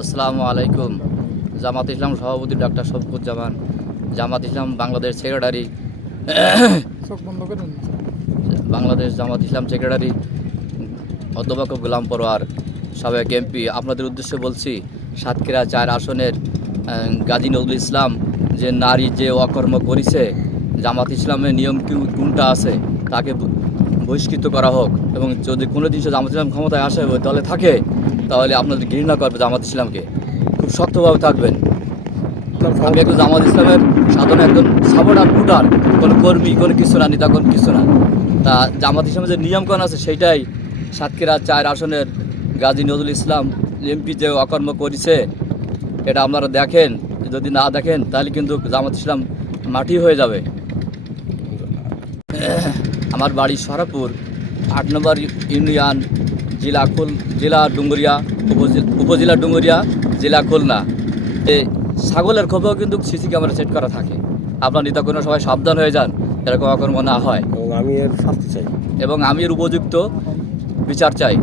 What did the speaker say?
আসসালামু আলাইকুম। জামাত ইসলাম সভাপতি ডাক্তার শফকুজ্জামান, জামাত ইসলাম বাংলাদেশ সেক্রেটারি, চোখ বন্ধ করেন না। বাংলাদেশ জামাত ইসলাম সেক্রেটারি অধ্যক্ষ গোলাম পরোয়ার, সাবেক এমপি, আপনাদের উদ্দেশ্যে বলছি, সাতক্ষীরা 4 আসনের গাজী নজরুল ইসলাম যে নারী যে অকর্ম করেছে, জামাত ইসলামের নিয়ম কোনটা আছে তাকে বহিষ্কৃত করা হোক, এবং যদি কোনো দিন সে জামাত ইসলাম ক্ষমতায় আসে, ওই দলে থাকে, তাহলে আপনাদের ঘৃণা করবে জামাত ইসলামকে, খুব শক্তভাবে থাকবেন। আমি একজন জামাত ইসলামের সাধারণ একজন সাপোর্টার ভোটার, কোনো কর্মী, কোনো কিছু না, নেতা, কোনো কিছু না। তা জামাত ইসলামের যে নিয়মকানুন আছে সেইটাই সাতক্ষীরা 4 আসনের গাজী নজরুল ইসলাম এমপি যে অকর্ম করেছে, এটা আপনারা দেখেন। যদি না দেখেন তাহলে কিন্তু জামাত ইসলাম মাটি হয়ে যাবে। আমার বাড়ি সরাপুর, 8 নম্বর ইউনিয়ন, জেলা ডুঙ্গরিয়া, উপজেলা ডুঙ্গরিয়া, জেলা খুলনা। এই ছাগলের খোপেও কিন্তু সিসি ক্যামেরা সেট করা থাকে। আপনার নেতা কোনো সবাই সাবধান হয়ে যান, এরকম অকর্ম না হয়, এবং আমি এর শাস্তি চাই। এবং আমি এর উপযুক্ত বিচার চাই।